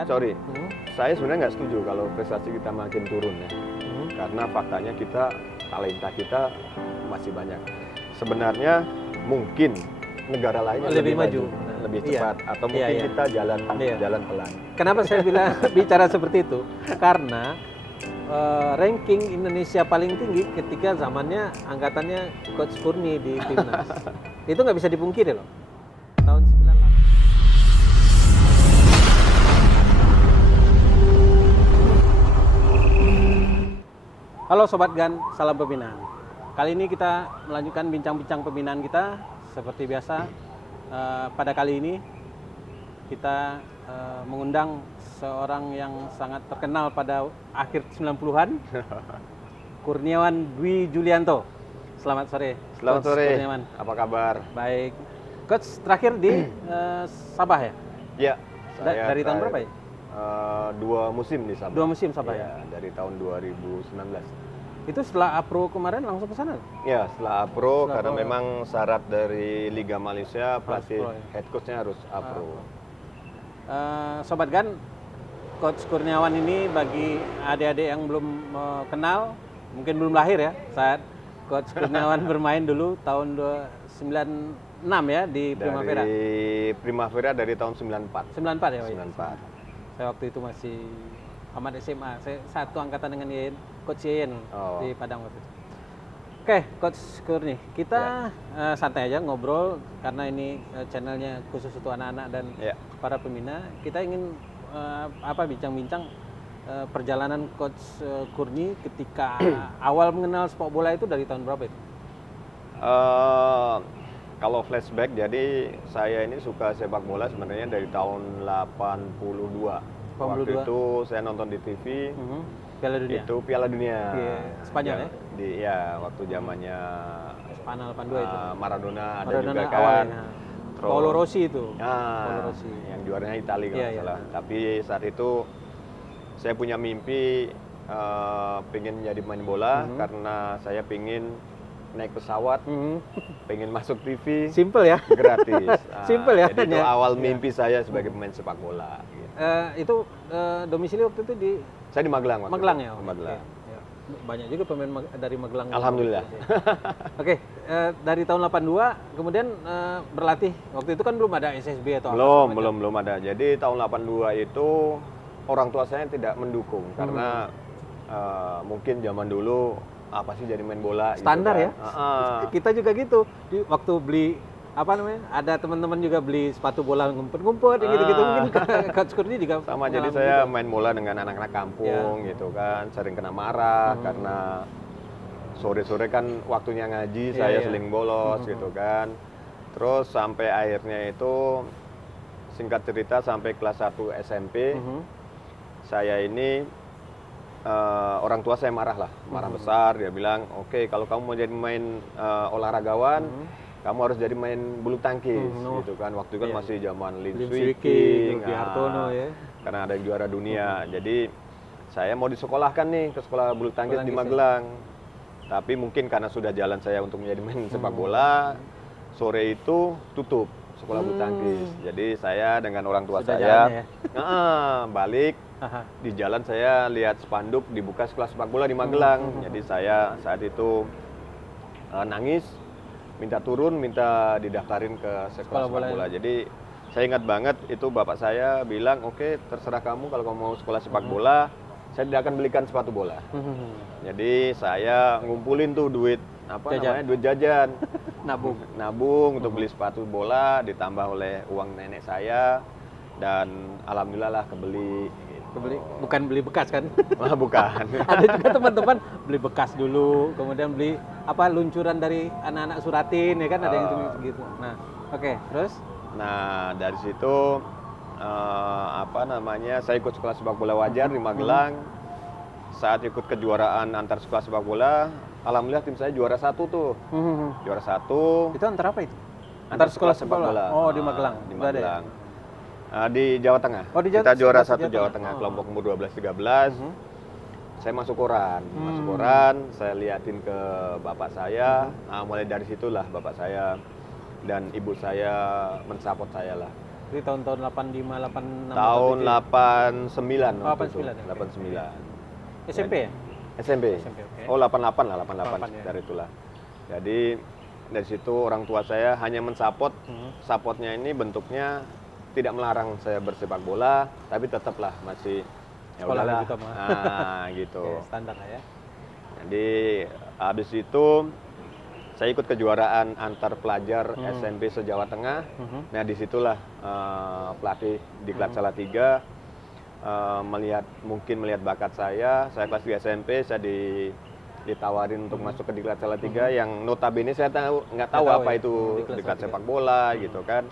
lihat. Sorry, saya sebenarnya nggak setuju kalau prestasi kita makin turun ya. Karena faktanya talenta kita masih banyak. Sebenarnya mungkin negara lain yang Lebih maju, lebih cepat, atau mungkin kita jalan pelan. Kenapa saya bilang bicara seperti itu? Karena ranking Indonesia paling tinggi ketika zamannya angkatannya Coach Kurni di timnas. Itu nggak bisa dipungkiri loh. Tahun 98. Halo Sobat GAN, salam pembinaan. Kali ini kita melanjutkan bincang-bincang pembinaan kita. Seperti biasa, pada kali ini kita mengundang seorang yang sangat terkenal pada akhir 90-an, Kurniawan Dwi Julianto. Selamat sore. Selamat sore. Kurniawan. Apa kabar? Baik. Coach terakhir di Sabah ya? Iya. Dari tahun berapa ya? 2 musim di Sabah. 2 musim Sabah ya? Dari tahun 2019. Itu setelah APRO kemarin langsung ke sana? Ya, setelah APRO, karena APRO, memang syarat dari Liga Malaysia pelatih pro, ya? head coach-nya harus APRO. Sobat GAN, Coach Kurniawan ini bagi adik-adik yang belum kenal, mungkin belum lahir ya, saat Coach Kurniawan bermain dulu tahun 96 ya di Primavera. Dari Primavera dari tahun 94. 94 ya Pak? 94. Saya waktu itu masih amat SMA, saya satu angkatan dengan Yen, Coach Yen di Padang waktu itu. Oke, Coach Kurni, kita santai aja ngobrol karena ini channelnya khusus untuk anak-anak dan para pembina. Kita ingin bincang-bincang perjalanan Coach Kurni ketika awal mengenal sepak bola itu dari tahun berapa itu? Kalau flashback, jadi saya ini suka sepak bola sebenarnya dari tahun 82. Waktu itu saya nonton di TV. Piala Dunia. Itu Piala Dunia. Spanyol ya? Waktu zamannya Spanyol 82 itu. Maradona ada Maradona juga kan. Awalnya. Paolo Rossi itu. Paolo Rossi. Yang juaranya Italia kalau nggak salah. Tapi saat itu saya punya mimpi pengen jadi pemain bola karena saya pengen naik pesawat, pengen masuk TV. Simple ya? Gratis. Simple ya? Jadi itu awal mimpi saya sebagai pemain sepak bola. Gitu. Itu domisili waktu itu di? Saya di Magelang. Magelang ya? Magelang. Banyak juga pemain dari Magelang. Alhamdulillah. Oke, dari tahun 82 kemudian berlatih. Waktu itu kan belum ada SSB atau belum ada. Jadi tahun 82 itu orang tua saya tidak mendukung karena mungkin zaman dulu apa sih jadi main bola standar gitu kan? Ya. Kita juga gitu. Waktu beli ada teman-teman juga beli sepatu bola ngumpet-ngumpet gitu-gitu, mungkin Coach Kurni juga sama. Jadi saya main bola dengan anak-anak kampung gitu kan, sering kena marah karena sore-sore kan waktunya ngaji, saya sering bolos gitu kan. Terus sampai akhirnya itu singkat cerita sampai kelas 1 SMP saya ini orang tua saya marah besar. Dia bilang, oke, kalau kamu mau jadi main olahragawan, kamu harus jadi main bulu tangkis, gitu kan. Waktu itu kan masih zaman Lim Swee King, Hartono ya. Karena ada juara dunia. Jadi saya mau disekolahkan nih ke sekolah bulu tangkis di Magelang. Tapi mungkin karena sudah jalan saya untuk menjadi main sepak bola, sore itu tutup sekolah bulu tangkis. Jadi saya dengan orang tua saya balik. Di jalan saya lihat spanduk dibuka sekolah sepak bola di Magelang. Jadi saya saat itu nangis, minta turun, minta didaftarin ke sekolah sepak bola. Jadi saya ingat banget itu bapak saya bilang, oke, terserah kamu kalau kamu mau sekolah sepak bola, saya tidak akan belikan sepatu bola. Jadi saya ngumpulin tuh duit duit jajan, nabung untuk beli sepatu bola, ditambah oleh uang nenek saya, dan alhamdulillah lah kebeli. Bukan beli bekas kan? Bukan. Ada juga teman-teman beli bekas dulu, kemudian beli luncuran dari anak-anak Suratin ya kan, ada yang gitu. Nah, oke, terus? Nah, dari situ saya ikut sekolah sepak bola wajar di Magelang. Saat ikut kejuaraan antar sekolah sepak bola, alhamdulillah tim saya juara 1 tuh. Juara 1. Itu antar apa itu? Antar sekolah sepak bola. Oh, di Magelang. Di Magelang. Di Jawa Tengah. Kita juara 1 Jawa Tengah, kelompok umur 12-13. Saya masuk koran. Saya liatin ke bapak saya. Mulai dari situlah bapak saya dan ibu saya mensupport saya lah. Jadi tahun-tahun 85, 86. Tahun 89. Oh, 89 ya? 89. SMP ya? SMP. Okay. Oh, 88 lah, 88 sekitar ya. itulah. Jadi dari situ orang tua saya hanya mensupport. Supportnya ini bentuknya tidak melarang saya bersepak bola, tapi tetaplah masih ya udahlah. Gitu. Oke, standar lah ya. Jadi habis itu saya ikut kejuaraan antar pelajar SMP se-Jawa Tengah. Nah disitulah pelatih di Klat Salatiga melihat bakat saya kelas 3 SMP, saya ditawarin untuk masuk ke Diklat Salatiga yang notabene saya nggak tahu apa ya, itu Diklat sepak bola gitu kan.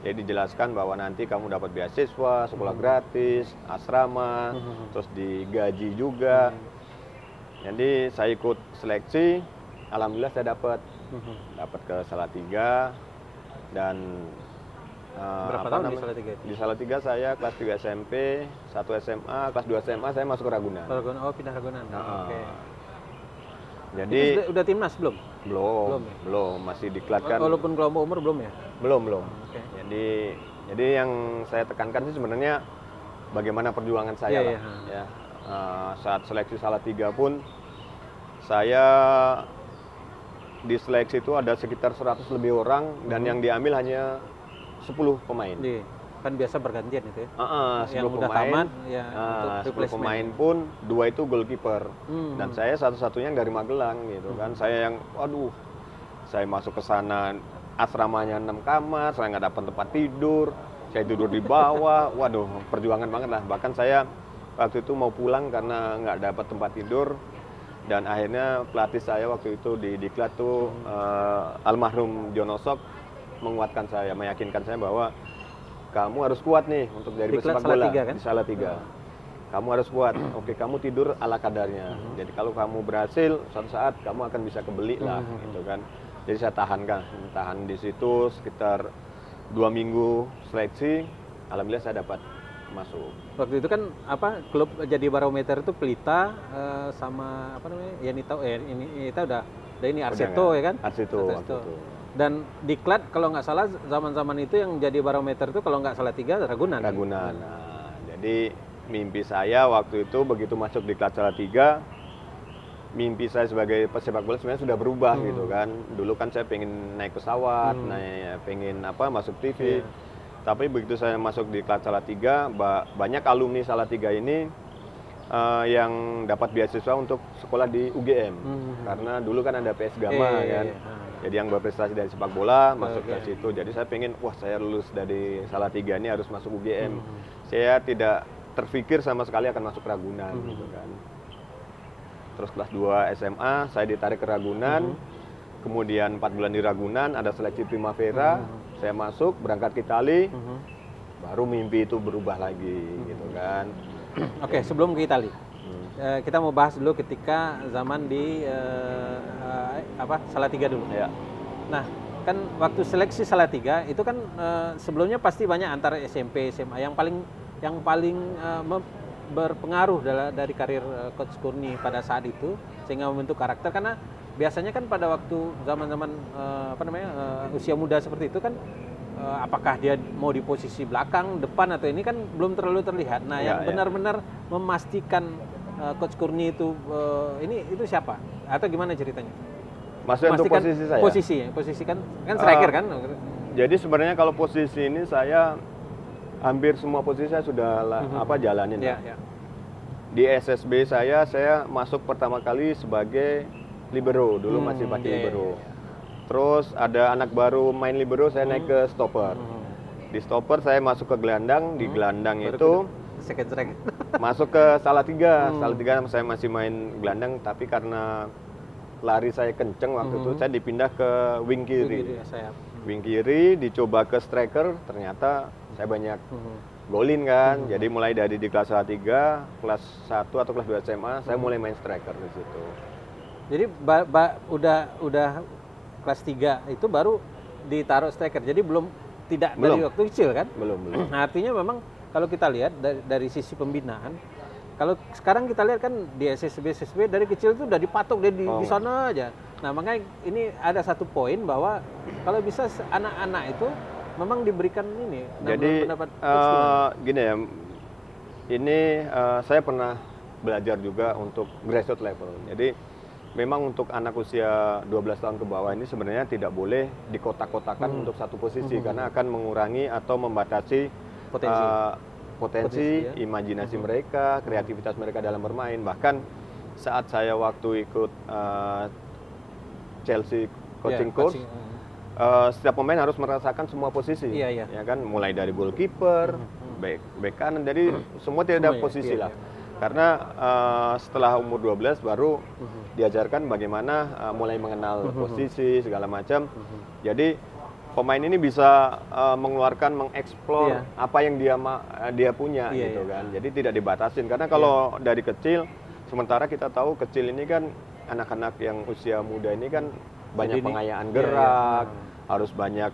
Jadi dijelaskan bahwa nanti kamu dapat beasiswa, sekolah gratis, asrama, terus digaji juga. Jadi saya ikut seleksi, alhamdulillah saya dapat ke Salatiga dan berapa tahun di Salatiga? Di Salatiga saya kelas 3 SMP, 1 SMA, kelas 2 SMA saya masuk ke Ragunan. Oh, pindah Ragunan. Oke. Jadi itu udah timnas belum? Belum, masih diklatkan. Walaupun kelompok umur belum ya? Belum. Okay. Jadi yang saya tekankan sih sebenarnya bagaimana perjuangan saya lah. Ya. Saat seleksi Salatiga pun saya di seleksi itu ada sekitar 100 lebih orang dan yang diambil hanya 10 pemain. Kan biasa bergantian itu ya? 10 yang pemain, udah tamat ya, 10 pemain pun 2 itu goalkeeper. Dan saya satu-satunya dari Magelang gitu kan. Saya yang saya masuk ke sana asramanya 6 kamar, saya nggak dapat tempat tidur, saya tidur di bawah. Waduh, perjuangan banget lah. Bahkan saya waktu itu mau pulang karena nggak dapat tempat tidur. Dan akhirnya pelatih saya waktu itu di Diklat tuh almarhum Jonosok menguatkan saya, meyakinkan saya bahwa kamu harus kuat nih untuk jadi pesepak bola kan? Di Salatiga. Kamu harus kuat. Oke, kamu tidur ala kadarnya. Jadi kalau kamu berhasil, suatu saat kamu akan bisa kebeli lah, gitu kan. Jadi saya tahan di situ sekitar 2 minggu seleksi. Alhamdulillah saya dapat masuk. Waktu itu kan klub jadi barometer itu Pelita sama Yanita udah ini Arseto ya kan? Arseto waktu itu. Dan Diklat kalau nggak salah zaman-zaman itu yang jadi barometer itu kalau nggak salah 3 Ragunan. Nah, jadi mimpi saya waktu itu begitu masuk Diklat Salatiga, mimpi saya sebagai pesepak bola sebenarnya sudah berubah gitu kan. Dulu kan saya pengen naik pesawat, pengen masuk TV. Tapi begitu saya masuk di Klat Salatiga, banyak alumni Salatiga ini yang dapat beasiswa untuk sekolah di UGM. Karena dulu kan ada PS Gama kan. Jadi yang berprestasi dari sepak bola masuk ke situ. Jadi saya pengen, saya lulus dari Salatiga ini harus masuk UGM. Saya tidak terfikir sama sekali akan masuk Ragunan gitu kan. Terus kelas 2 SMA saya ditarik ke Ragunan. Kemudian 4 bulan di Ragunan ada seleksi Primavera. Saya masuk, berangkat ke Itali. Baru mimpi itu berubah lagi gitu kan. Oke, sebelum ke Itali. Kita mau bahas dulu ketika zaman di Salatiga dulu. Ya. Nah, kan waktu seleksi Salatiga itu kan sebelumnya pasti banyak antara SMP, SMA yang paling berpengaruh dari karir Coach Kurni pada saat itu sehingga membentuk karakter, karena biasanya kan pada waktu zaman-zaman usia muda seperti itu kan apakah dia mau di posisi belakang, depan atau ini kan belum terlalu terlihat. Nah, yang benar-benar memastikan Coach Kurni itu itu siapa atau gimana ceritanya? Maksudnya untuk posisi saya? Posisi kan striker kan? Jadi sebenarnya kalau posisi ini saya hampir semua posisi saya sudah jalanin. Di SSB saya masuk pertama kali sebagai libero, dulu masih pakai libero. Terus ada anak baru main libero, saya naik ke stopper. Di stopper saya masuk ke gelandang, di gelandang itu second track. Masuk ke Salatiga. Salatiga saya masih main gelandang, tapi karena lari saya kenceng waktu itu, saya dipindah ke wing kiri. Wing kiri, dicoba ke striker, ternyata saya banyak golin kan. Jadi mulai dari di kelas Salatiga, kelas 1 atau kelas 2 SMA, saya mulai main striker di situ. Jadi udah kelas 3 itu baru ditaruh striker. Jadi tidak dari waktu kecil kan? Belum. Nah, artinya memang kalau kita lihat dari sisi pembinaan, kalau sekarang kita lihat kan di SSB dari kecil itu udah dipatok dia di sana aja. Nah, makanya ini ada satu poin bahwa kalau bisa anak-anak itu memang diberikan ini. Jadi gini ya, ini saya pernah belajar juga untuk grassroots level. Jadi memang untuk anak usia 12 tahun ke bawah ini sebenarnya tidak boleh dikotak-kotakan untuk satu posisi karena akan mengurangi atau membatasi potensi imajinasi mereka, kreativitas mereka dalam bermain. Bahkan saat saya waktu ikut Chelsea coaching course, setiap pemain harus merasakan semua posisi, ya kan, mulai dari goalkeeper, back kanan, jadi semua tidak ada posisi lah. Karena setelah umur 12 baru diajarkan bagaimana mulai mengenal posisi segala macam. Jadi pemain ini bisa mengeluarkan, mengeksplor apa yang dia punya gitu kan. Jadi tidak dibatasin karena kalau dari kecil, sementara kita tahu kecil ini kan anak-anak yang usia muda ini kan banyak pengayaan gerak, harus banyak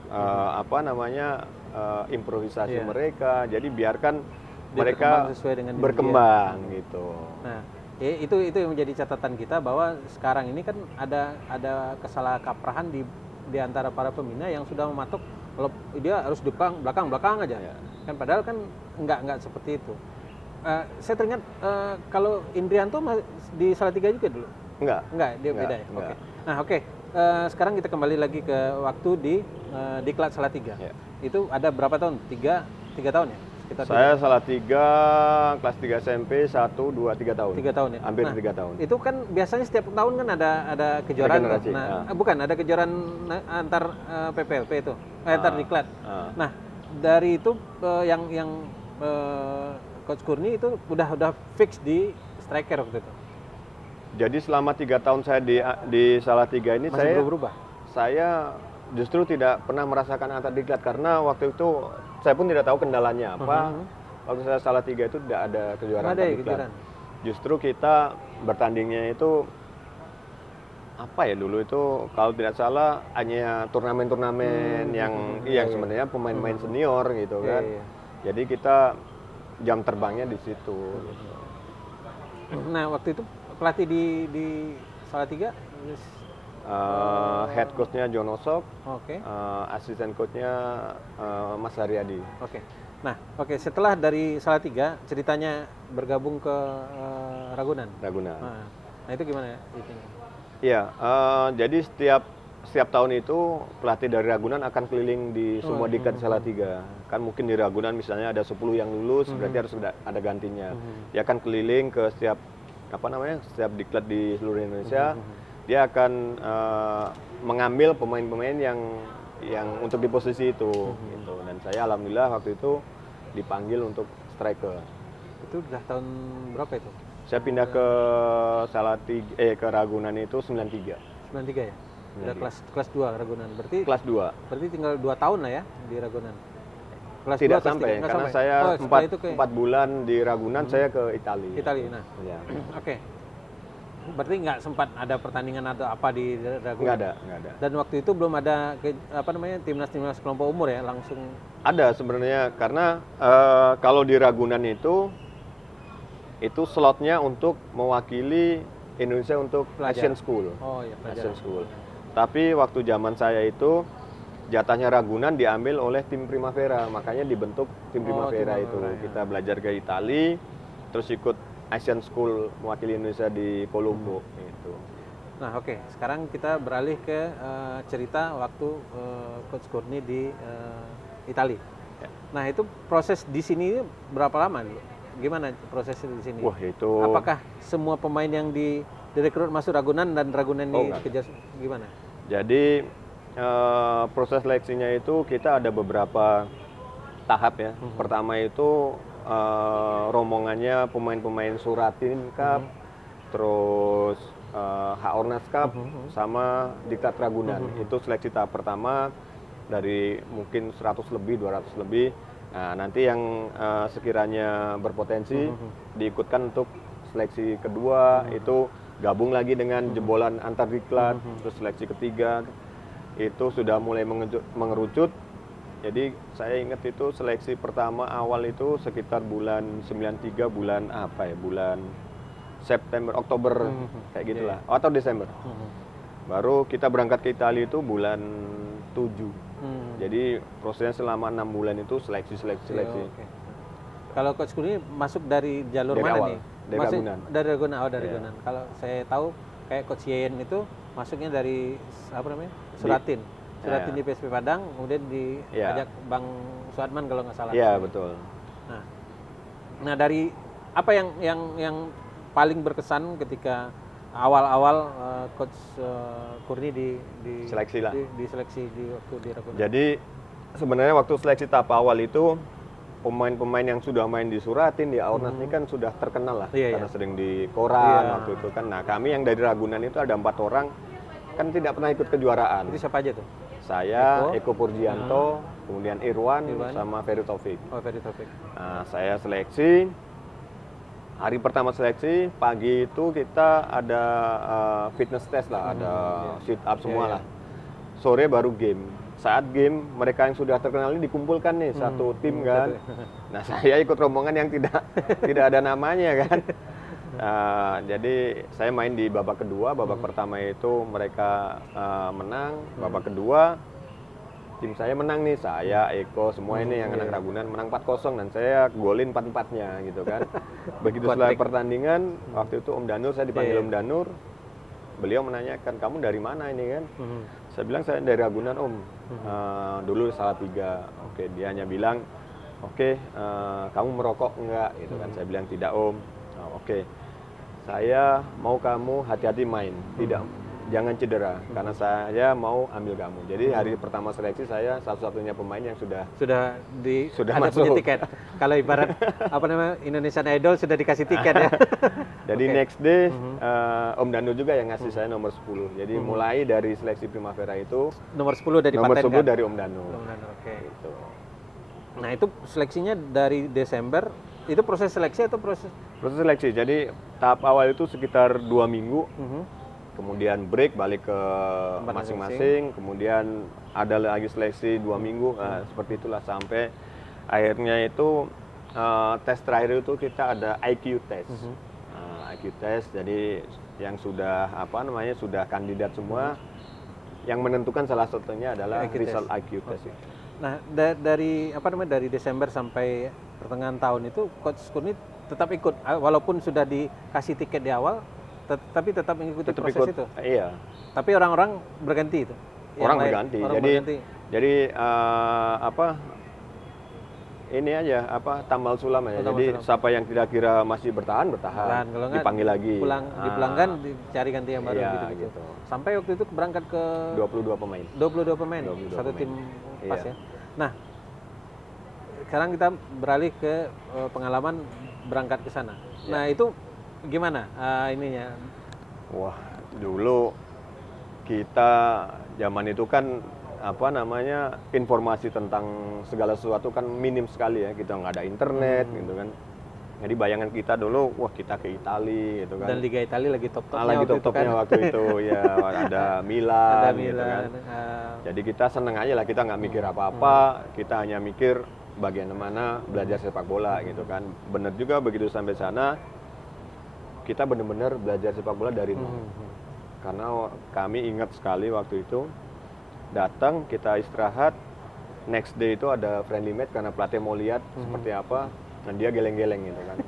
improvisasi mereka. Jadi biarkan mereka berkembang gitu. Nah, itu yang menjadi catatan kita bahwa sekarang ini kan ada kesalahkaprahan di antara para pembina yang sudah mematok kalau dia harus depan belakang aja. Kan padahal kan enggak seperti itu. Saya teringat kalau Indrianto di Salatiga juga dulu. Enggak, dia beda ya. Oke. Nah, oke. Sekarang kita kembali lagi ke waktu di Diklat Salatiga. Itu ada berapa tahun? 3 tahun ya? Saya Salatiga kelas 3 SMP 1, 2, 3 tahun. 3 tahun ya. Hampir 3 tahun. Itu kan biasanya setiap tahun kan ada kejuaraan. Bukan, ada kejuaraan antar PPLP itu, antar Diklat. Nah, dari itu yang Coach Kurni itu udah fix di striker waktu itu. Jadi selama 3 tahun saya di Salatiga ini masih berubah. Saya justru tidak pernah merasakan antar Diklat karena waktu itu saya pun tidak tahu kendalanya apa. Waktu saya Salatiga itu tidak ada kejuaraan antar Diklat. Justru kita bertandingnya itu apa ya, dulu itu kalau tidak salah hanya turnamen-turnamen yang sebenarnya pemain-pemain senior gitu kan. Jadi kita jam terbangnya di situ. Nah, waktu itu pelatih di Salatiga head coach-nya John Osok, asisten coach-nya Mas Haryadi. Nah, setelah dari Salatiga ceritanya bergabung ke Ragunan. Nah, itu gimana ya? Iya, jadi setiap tahun itu pelatih dari Ragunan akan keliling di semua Diklat Salatiga. Kan mungkin di Ragunan misalnya ada 10 yang lulus, berarti harus ada gantinya. Dia akan keliling ke setiap Diklat di seluruh Indonesia. Dia akan mengambil pemain-pemain yang untuk di posisi itu gitu. Dan saya alhamdulillah waktu itu dipanggil untuk striker. Itu udah tahun berapa itu? Saya pindah ke ke Ragunan itu 93. 93 ya? Udah kelas 2 Ragunan. Berarti kelas 2. Berarti tinggal 2 tahun lah ya di Ragunan. Kelas tidak 2, sampai karena saya 4 bulan di Ragunan saya ke Italia. Nah. Ya. Berarti nggak sempat ada pertandingan atau apa di Ragunan? Nggak ada. Dan waktu itu belum ada timnas kelompok umur ya, langsung? Ada sebenarnya karena kalau di Ragunan itu slotnya untuk mewakili Indonesia untuk Asian School. Asian School. Tapi waktu zaman saya itu jatahnya Ragunan diambil oleh tim Primavera, makanya dibentuk tim Primavera itu. Kita belajar ke Italia, terus ikut Asian School mewakili Indonesia di Colombo gitu. Nah, sekarang kita beralih ke cerita waktu Coach Kurni di Italia. Nah, itu proses di sini berapa lama nih? Gimana prosesnya di sini? Wah, itu. Apakah semua pemain yang direkrut masuk Ragunan dan Ragunan dikejar gimana? Jadi proses seleksinya itu kita ada beberapa tahap ya. Pertama itu rombongannya pemain-pemain Suratin Cup, terus H-Ornas Cup, sama Diklat Ragunan. Itu seleksi tahap pertama dari mungkin 100 lebih, 200 lebih. Nah, nanti yang sekiranya berpotensi diikutkan untuk seleksi kedua, itu gabung lagi dengan jebolan antar Diklat, terus seleksi ketiga itu sudah mulai mengerucut. Jadi saya ingat itu seleksi pertama awal itu sekitar bulan 93, bulan September, Oktober kayak gitulah, atau Desember. Baru kita berangkat ke Italia itu bulan 7. Jadi prosesnya selama 6 bulan itu seleksi. Okay. Kalau Coach Kurni masuk dari jalur dari mana awal, nih? Dari Ragunan. Dari Ragunan. Oh, dari Ragunan. Kalau saya tahu kayak Coach Yen itu masuknya dari apa namanya? Suratin. Suratin di PSP Padang, kemudian diajak Bang Suatman kalau nggak salah. Iya, betul. Nah, dari apa yang paling berkesan ketika awal-awal Coach Kurni seleksi lah. Diseleksi waktu di Ragunan. Jadi sebenarnya waktu seleksi tahap awal itu pemain-pemain yang sudah main di Suratin, di Aornas ini kan sudah terkenal lah, karena sering di koran waktu itu kan. Nah, kami yang dari Ragunan itu ada 4 orang kan tidak pernah ikut kejuaraan. Itu siapa aja tuh? Saya, Eko Purjianto, kemudian Irwan, sama Ferry Taufik. Oh, Ferry Taufik. Nah, saya seleksi. Hari pertama seleksi, pagi itu kita ada fitness test lah, ada sit up semua lah. Sore baru game. Saat game, mereka yang sudah terkenal ini dikumpulkan nih, satu tim kan. Nah, saya ikut rombongan yang tidak ada namanya kan. Jadi saya main di babak kedua. Babak pertama itu mereka menang. Babak kedua tim saya menang nih. Saya, Eko, semua ini yang anak Ragunan menang 4-0 dan saya golin 4-4-nya gitu kan. Begitu setelah pertandingan, waktu itu Om Danur, saya dipanggil Om Danur. Beliau menanyakan, kamu dari mana ini kan? Saya bilang saya dari Ragunan Om. Dulu Salatiga. Oke, dia hanya bilang, oke, kamu merokok enggak? Gitu kan. Saya bilang tidak Om. Oke. Saya mau kamu hati-hati main, jangan cedera, karena saya mau ambil kamu. Jadi hari pertama seleksi saya satu-satunya pemain yang sudah ada punya tiket. Kalau ibarat apa namanya Indonesian Idol sudah dikasih tiket ya. Jadi next day Om Danu juga yang ngasih saya nomor 10. Jadi mulai dari seleksi Primavera itu nomor 10 dari nomor Paten 10 kan? dari Om Danu. Oke. Gitu. Nah, itu seleksinya dari Desember. Itu proses seleksi atau proses seleksi. Jadi tahap awal itu sekitar 2 minggu. Kemudian break balik ke masing-masing. Kemudian ada lagi seleksi 2 minggu. Nah, seperti itulah sampai akhirnya itu tes terakhir itu kita ada IQ test. IQ test. Jadi yang sudah sudah kandidat semua. Yang menentukan salah satunya adalah result IQ test. Nah, dari Desember sampai pertengahan tahun itu Coach Kurni tetap ikut walaupun sudah dikasih tiket di awal, tapi tetap mengikuti proses itu. Iya. Tapi orang-orang berganti itu. Orang berganti. Jadi ini aja tambal sulam ya. Jadi siapa yang kira-kira masih bertahan, kalau dipanggil lagi. Dipulangkan dicari ganti yang baru gitu. Sampai waktu itu berangkat ke 22 pemain. 22 pemain. Satu tim pas ya. Nah, sekarang kita beralih ke pengalaman berangkat ke sana. Nah, itu gimana ininya? Wah, dulu kita zaman itu kan informasi tentang segala sesuatu kan minim sekali ya. Kita nggak ada internet gitu kan. Jadi bayangan kita dulu, wah kita ke Italia gitu kan. Dan Liga Italia lagi top-topnya lagi top-topnya waktu itu ya, ada Milan gitu kan. Jadi kita seneng aja lah, kita nggak mikir apa-apa, kita hanya mikir bagaimana belajar sepak bola gitu kan. Bener juga begitu sampai sana, kita benar-benar belajar sepak bola dari nol. Karena kami ingat sekali waktu itu, datang kita istirahat, next day itu ada friendly match karena pelatih mau lihat seperti apa. Dan dia geleng-geleng gitu kan.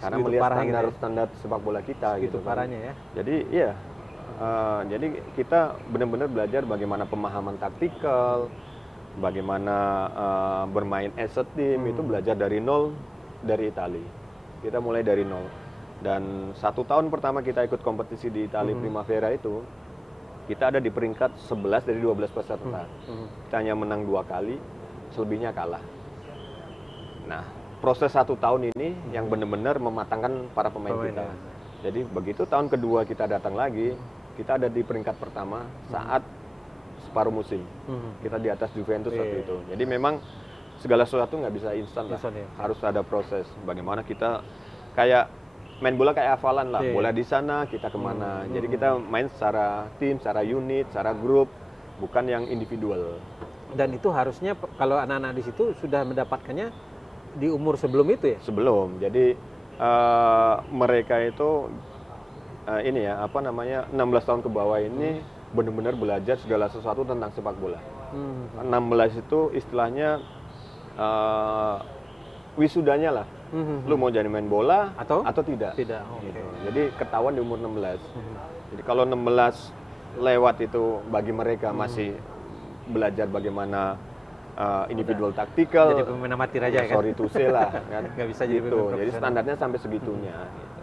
Karena melihat standar sepak bola kita gitu kan. Parahnya ya. Jadi iya. Jadi kita benar-benar belajar bagaimana pemahaman taktikal, bagaimana bermain as a team, itu belajar dari nol dari Italia. Kita mulai dari nol. Dan 1 tahun pertama kita ikut kompetisi di Italia Primavera itu, kita ada di peringkat 11 dari 12 peserta. Kita hanya menang 2 kali, selebihnya kalah. Nah, proses 1 tahun ini yang benar-benar mematangkan para pemain kita. Jadi begitu tahun kedua kita datang lagi, kita ada di peringkat pertama saat separuh musim. Kita di atas Juventus waktu itu. Jadi memang segala sesuatu nggak bisa instan lah. Harus ada proses. Bagaimana kita kayak main bola kayak hafalan lah. Bola di sana, kita kemana. Jadi kita main secara tim, secara unit, secara grup, bukan yang individual. Dan itu harusnya kalau anak-anak di situ sudah mendapatkannya di umur sebelum itu ya? Sebelum. Jadi mereka itu 16 tahun ke bawah ini benar-benar belajar segala sesuatu tentang sepak bola. 16 itu istilahnya wisudanya lah. Lu mau jadi main bola atau tidak? Tidak. Gitu. Jadi ketahuan di umur 16. Jadi kalau 16 lewat itu bagi mereka masih belajar bagaimana individual taktikal. Jadi pemain amatir aja kan? Sorry to say lah. Kan? Nggak bisa jadi gitu. Jadi standarnya sampai segitunya. Gitu.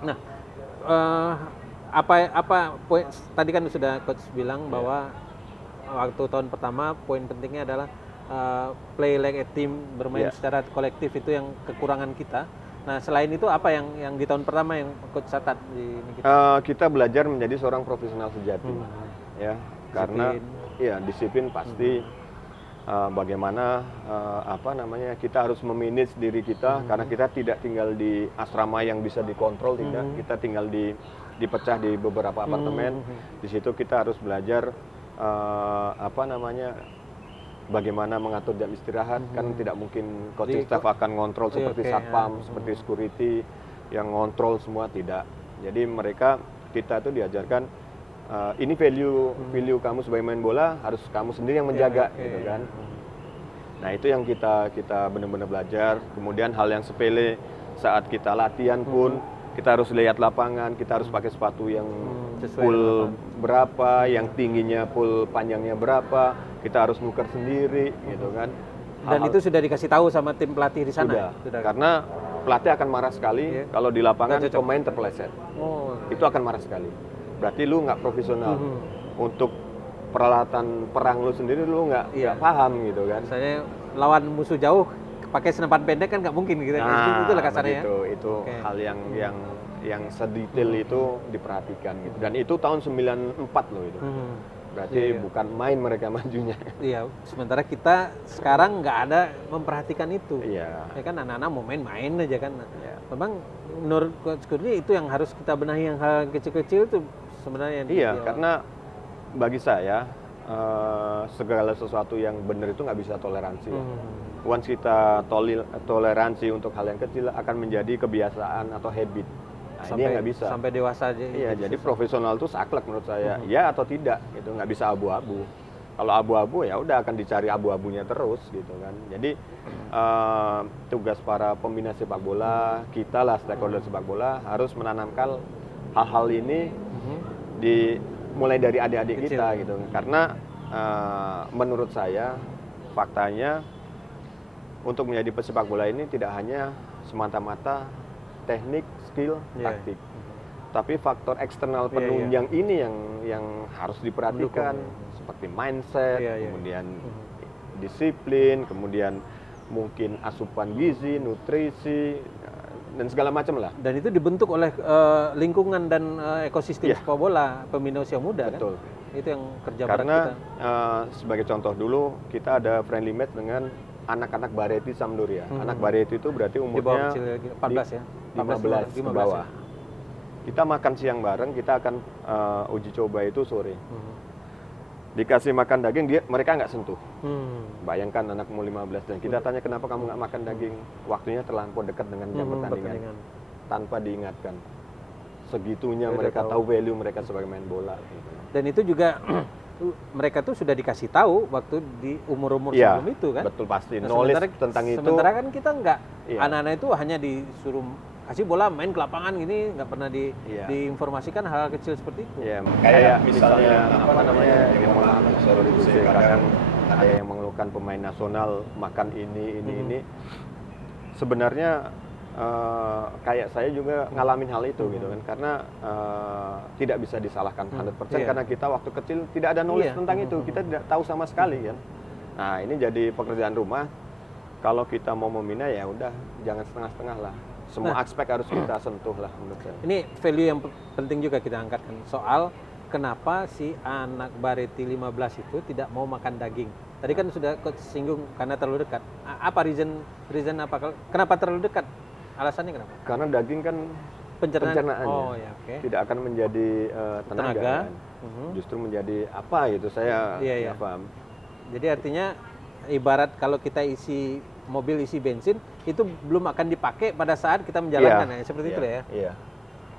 Nah, apa poin tadi kan sudah coach bilang bahwa waktu tahun pertama poin pentingnya adalah play like a team, bermain secara kolektif, itu yang kekurangan kita. Nah, selain itu apa yang di tahun pertama yang coach catat di ini kita? Kita belajar menjadi seorang profesional sejati. Ya, karena disiplin pasti. Bagaimana kita harus memanage diri kita karena kita tidak tinggal di asrama yang bisa dikontrol, tidak. Kita tinggal dipecah di beberapa apartemen. Di situ kita harus belajar bagaimana mengatur jam istirahat. Kan tidak mungkin coaching staff akan ngontrol seperti satpam, seperti security yang ngontrol semua, tidak. Jadi kita itu diajarkan ini value kamu sebagai main bola, harus kamu sendiri yang menjaga, gitu kan. Nah, itu yang kita benar-benar belajar. Kemudian hal yang sepele saat kita latihan pun kita harus lihat lapangan, kita harus pakai sepatu yang full berapa, yang tingginya full, panjangnya berapa, kita harus nuker sendiri, gitu kan. Dan itu sudah dikasih tahu sama tim pelatih di sana? Sudah. Karena pelatih akan marah sekali kalau di lapangan pemain terpeleset. Itu akan marah sekali. Berarti lu nggak profesional. Untuk peralatan perang lu sendiri lu nggak paham, gitu kan. Misalnya lawan musuh jauh pakai senapan pendek kan nggak mungkin gitu. Itulah kasarnya. Itu hal yang sedetail itu diperhatikan gitu. Dan itu tahun 94 loh itu. Berarti bukan main mereka majunya. Iya, sementara kita sekarang nggak ada memperhatikan itu. Iya. Ya kan anak-anak mau main aja kan. Memang menurut Coach Kurni itu yang harus kita benahi, yang hal kecil-kecil itu sebenarnya. Iya, karena bagi saya segala sesuatu yang benar itu nggak bisa toleransi. Once kita toleransi untuk hal yang kecil akan menjadi kebiasaan atau habit. Nah, ini yang nggak bisa. Sampai dewasa aja. Iya, jadi profesional itu saklek menurut saya. Ya atau tidak, itu nggak bisa abu-abu. Kalau abu-abu ya udah akan dicari abu-abunya terus, gitu kan. Jadi tugas para pembina sepak bola, kita lah stakeholder sepak bola harus menanamkan hal-hal ini mulai dari adik-adik kita, gitu. Karena menurut saya faktanya untuk menjadi pesepak bola ini tidak hanya semata-mata teknik, skill, taktik, tapi faktor eksternal penunjang ini yang harus diperhatikan, seperti mindset, kemudian disiplin, kemudian mungkin asupan gizi, nutrisi, dan segala macam lah. Dan itu dibentuk oleh lingkungan dan ekosistem sepak bola pembina usia muda. Betul. Kan? Itu yang kerja berat karena kita. Sebagai contoh dulu, kita ada friendly match dengan anak-anak Bareti Sampdoria. Anak Bareti itu berarti umurnya di bawah 14 ya? 15 ke bawah. Ya. Kita makan siang bareng, kita akan uji coba itu sore. Dikasih makan daging, mereka nggak sentuh. Bayangkan anak umur 15, dan kita tanya kenapa kamu nggak makan daging? Waktunya terlampau dekat dengan jam pertandingan. Tanpa diingatkan. Segitunya mereka tahu value mereka sebagai main bola. Gitu. Dan itu juga mereka tuh sudah dikasih tahu waktu di umur-umur sebelum itu kan? Betul, pasti. Knowledge tentang itu. Sementara kan kita nggak, anak-anak itu hanya disuruh kasih bola, main ke lapangan gini, nggak pernah diinformasikan hal kecil seperti itu. Iya, kayak misalnya yang kadang ada yang mengeluhkan pemain nasional makan ini. Sebenarnya kayak saya juga ngalamin hal itu gitu kan, karena tidak bisa disalahkan 100% karena kita waktu kecil tidak ada knowledge tentang itu, kita tidak tahu sama sekali kan. Nah, ini jadi pekerjaan rumah. Kalau kita mau membina ya udah jangan setengah-setengah lah. Semua aspek harus kita sentuh lah menurut saya. Ini value yang penting juga kita angkatkan, soal kenapa si anak Bareti 15 itu tidak mau makan daging. Tadi kan sudah singgung karena terlalu dekat. Apa reason apa? Kenapa terlalu dekat? Alasannya kenapa? Karena daging kan pencernaannya tidak akan menjadi tenaga. Kan? Justru menjadi apa gitu, saya nggak paham. Jadi artinya ibarat kalau kita isi mobil isi bensin, itu belum akan dipakai pada saat kita menjalankan, seperti itu ya. Iya.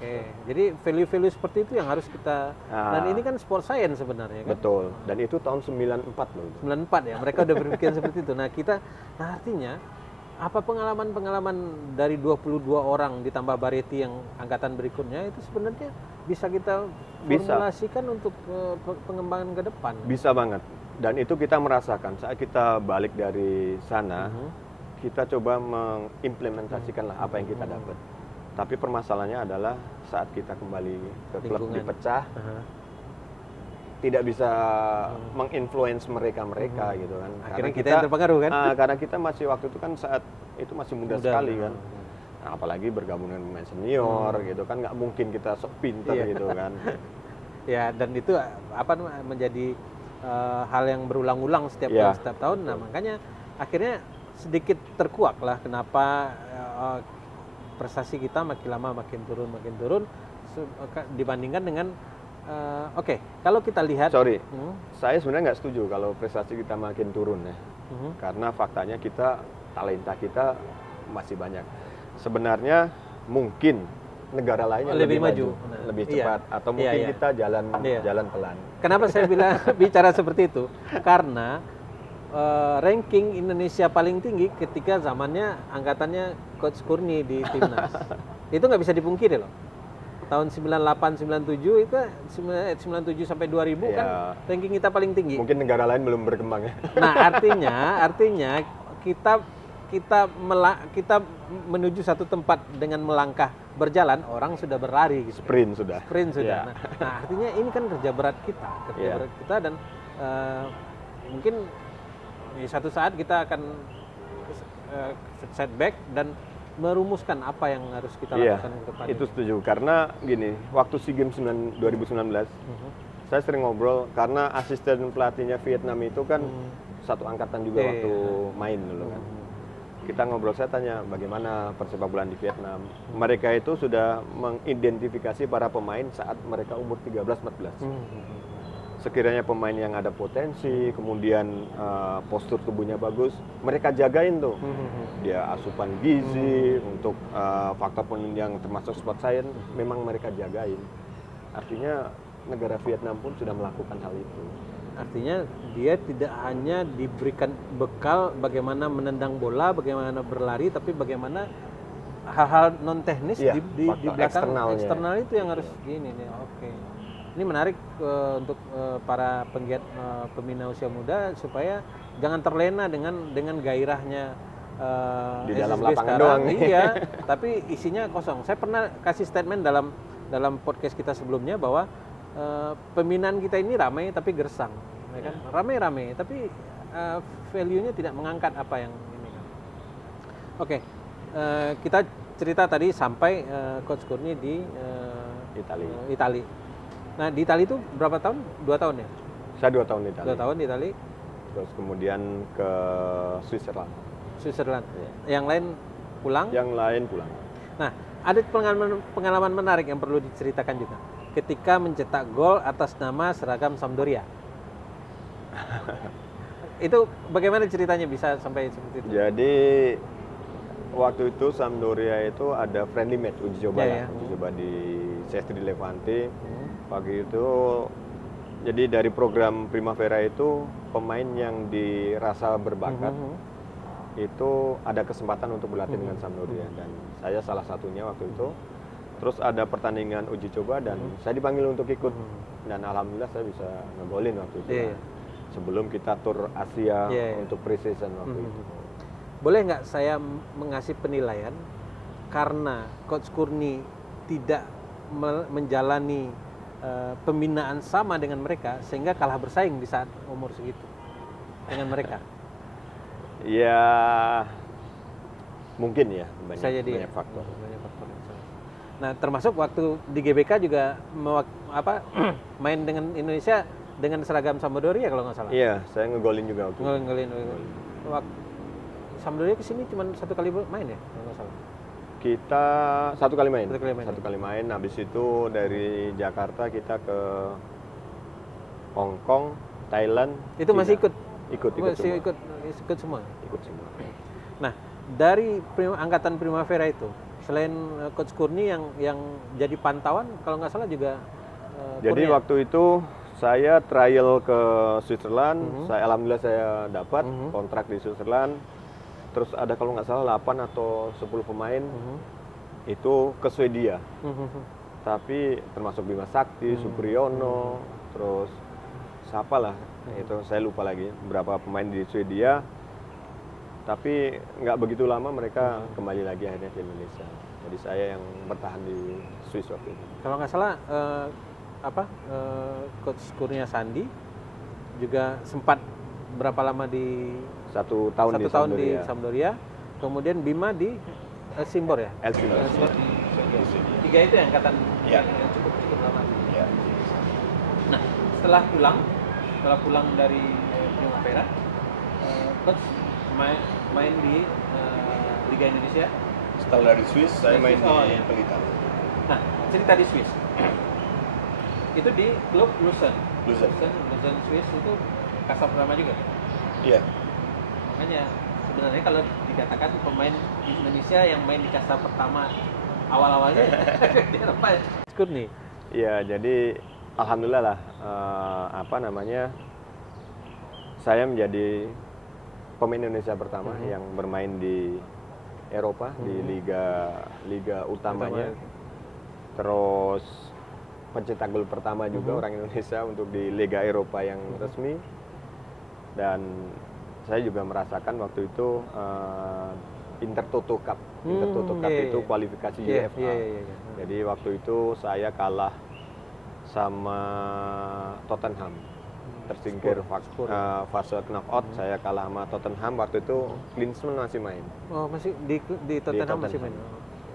Oke, jadi value-value seperti itu yang harus kita, dan ini kan sport science sebenarnya kan? Betul, dan itu tahun 94 loh. 94 ya, mereka udah berpikir seperti itu. Nah artinya, apa pengalaman-pengalaman dari 22 orang ditambah Bareti yang angkatan berikutnya, itu sebenarnya bisa kita formulasikan untuk pengembangan ke depan? Bisa banget, dan itu kita merasakan saat kita balik dari sana, kita coba mengimplementasikan apa yang kita dapat. Tapi permasalahannya adalah saat kita kembali ke klub dipecah, tidak bisa menginfluence mereka gitu kan. Akhirnya kita yang terpengaruh kan? Karena kita masih waktu itu kan saat itu masih muda sekali kan. Nah, apalagi bergabung dengan pemain senior gitu kan, nggak mungkin kita sok pintar gitu kan. Ya, dan itu menjadi hal yang berulang-ulang setiap tahun. Nah, makanya akhirnya sedikit terkuak lah kenapa prestasi kita makin lama makin turun dibandingkan dengan kalau kita lihat. Saya sebenarnya nggak setuju kalau prestasi kita makin turun ya, karena faktanya talenta kita masih banyak. Sebenarnya mungkin negara lain yang lebih maju, lebih cepat, atau mungkin kita jalan pelan. Kenapa saya bicara seperti itu? Karena ranking Indonesia paling tinggi ketika zamannya angkatannya Coach Kurni di timnas. Itu nggak bisa dipungkiri loh. Tahun 98, 97 itu 97 sampai 2000 kan ranking kita paling tinggi. Mungkin negara lain belum berkembang ya. Nah, artinya kita menuju satu tempat dengan melangkah berjalan, orang sudah berlari gitu. Sprint sudah. Nah, artinya ini kan kerja berat kita dan mungkin di satu saat kita akan setback dan merumuskan apa yang harus kita lakukan ke depan. Itu setuju, karena gini, waktu SEA Games 2019 saya sering ngobrol, karena asisten pelatihnya Vietnam itu kan satu angkatan juga waktu main dulu kan. Kita ngobrol, saya tanya bagaimana persepak bolaan di Vietnam. Mereka itu sudah mengidentifikasi para pemain saat mereka umur 13-14. Sekiranya pemain yang ada potensi, kemudian postur tubuhnya bagus, mereka jagain tuh. Dia asupan gizi, untuk faktor yang termasuk sport science, memang mereka jagain. Artinya negara Vietnam pun sudah melakukan hal itu. Artinya dia tidak hanya diberikan bekal bagaimana menendang bola, bagaimana berlari, tapi bagaimana hal-hal non teknis di belakang eksternal itu yang harus gini nih. Oke. Ini menarik untuk para penggiat pembina usia muda supaya jangan terlena dengan gairahnya di dalam SSB lapangan sekarang. doang. Iya, tapi isinya kosong. Saya pernah kasih statement dalam podcast kita sebelumnya bahwa pembinaan kita ini ramai tapi gersang, ya kan? Ramai tapi value-nya tidak mengangkat apa yang ini kan. Oke, kita cerita tadi sampai Coach Kurni di Italia. Nah, di Italia itu berapa tahun? 2 tahun ya? Saya 2 tahun di Italia. 2 tahun di Italia. Terus kemudian ke Switzerland. Yang lain pulang? Yang lain pulang. Nah, ada pengalaman menarik yang perlu diceritakan juga. Ketika mencetak gol atas nama seragam Sampdoria. Itu bagaimana ceritanya bisa sampai seperti itu? Jadi waktu itu Sampdoria itu ada friendly match, uji coba di CS3 Levante. Pagi itu, jadi dari program Primavera itu pemain yang dirasa berbakat itu ada kesempatan untuk berlatih dengan Sampdoria, dan saya salah satunya waktu itu. Terus ada pertandingan uji coba dan saya dipanggil untuk ikut, dan alhamdulillah saya bisa ngegolin waktu itu. Sebelum kita tur Asia untuk pre-season waktu itu. Boleh nggak saya mengasih penilaian karena Coach Kurni tidak menjalani pembinaan sama dengan mereka sehingga kalah bersaing di saat umur segitu dengan mereka? Ya, mungkin ya, banyak faktor. Nah, termasuk waktu di GBK juga main dengan Indonesia dengan seragam Sampdoria kalau nggak salah. Iya, saya ngegolin juga waktu itu. Ngegolin. Sampdoria kesini cuma 1 kali main ya kalau nggak salah. Kita 1 kali main. Habis itu dari Jakarta kita ke Hong Kong, Thailand. Itu masih ikut semua. Nah, dari angkatan Primavera itu selain Coach Kurni yang jadi pantauan, kalau nggak salah juga Jadi Kurnia. waktu itu saya trial ke Switzerland, alhamdulillah saya dapat kontrak di Switzerland. Terus ada kalau nggak salah 8 atau 10 pemain itu ke Swedia. Tapi termasuk Bima Sakti, Supriyono, terus siapa lah, itu saya lupa lagi berapa pemain di Swedia. Tapi nggak begitu lama mereka kembali lagi akhirnya ke Indonesia. Jadi saya yang bertahan di Swiss waktu itu. Kalau nggak salah Coach Kurnia Sandi juga sempat berapa lama di 1 tahun di Sampdoria. Kemudian Bima di Simbor ya. Helsingborg. Tiga itu yang kata yang cukup lama. Ya. Nah, setelah pulang dari Primavera, Coach main di Liga Indonesia. Setelah dari Swiss saya main di Pelita. Nah, cerita di Swiss. Itu di klub Luzern Swiss itu kasta pertama juga. Iya. Makanya sebenarnya kalau dikatakan pemain di Indonesia yang main di kasta pertama awal-awalnya dia apa ya? Kurni. Iya, jadi alhamdulillah lah saya menjadi pemain Indonesia pertama yang bermain di Eropa di liga utamanya. Terus pencetak gol pertama juga orang Indonesia untuk di Liga Eropa yang resmi. Dan saya juga merasakan waktu itu Intertoto Cup. Intertoto Cup itu kualifikasi UEFA. Jadi waktu itu saya kalah sama Tottenham. Tersingkir fase knockout, saya kalah sama Tottenham. Waktu itu Klinsmann masih main. Oh, masih di Tottenham masih main.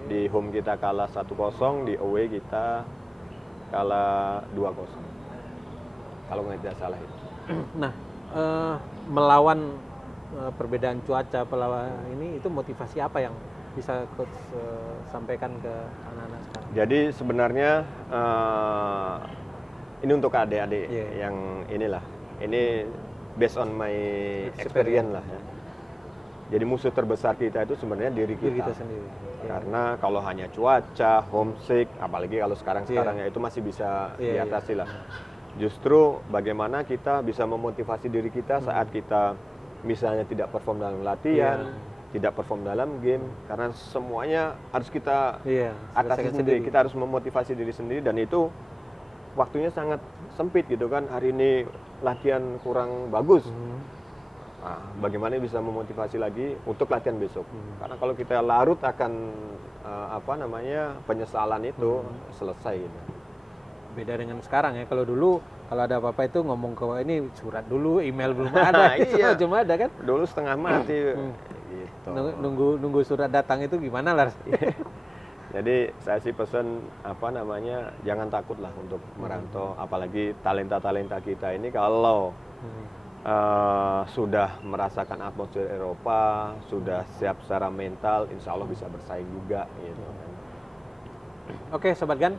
Di home kita kalah 1-0, di away kita kalah 2-0. Kalau nggak salah itu. Nah, melawan perbedaan cuaca, ini itu motivasi apa yang bisa Coach sampaikan ke anak-anak sekarang? Jadi sebenarnya ini untuk adik-adik yang ini based on my experience lah ya. Jadi musuh terbesar kita itu sebenarnya diri kita sendiri. Karena kalau hanya cuaca, homesick, apalagi kalau sekarang-sekarangnya itu masih bisa diatasi lah. Justru bagaimana kita bisa memotivasi diri kita saat kita misalnya tidak perform dalam latihan, tidak perform dalam game, karena semuanya harus kita atasi sendiri. Kita harus memotivasi diri sendiri, dan itu waktunya sangat sempit gitu kan. Hari ini latihan kurang bagus. Nah, bagaimana bisa memotivasi lagi untuk latihan besok? Karena kalau kita larut akan penyesalan itu selesai gitu. Beda dengan sekarang ya. Kalau dulu kalau ada apa-apa itu ngomong ke ini surat dulu, email belum ada. Iya. Cuma ada kan? Dulu setengah mati. Gitu. Nunggu surat datang itu gimana lah? Jadi saya sih pesan jangan takut lah untuk merantau, apalagi talenta-talenta kita ini kalau sudah merasakan atmosfer Eropa, sudah siap secara mental, insya Allah bisa bersaing juga gitu. Oke, Sobat Gan,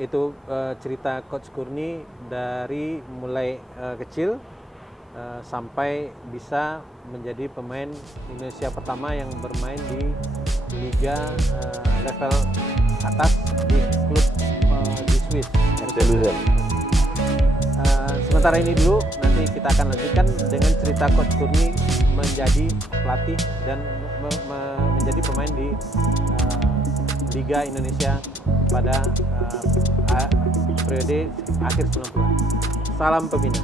itu cerita Coach Kurni dari mulai kecil sampai bisa menjadi pemain Indonesia pertama yang bermain di liga level atas di klub di Swiss. Sementara ini dulu, nanti kita akan lanjutkan dengan cerita Coach Kurni menjadi pelatih dan menjadi pemain di Liga Indonesia pada periode akhir 90-an. Salam pembina.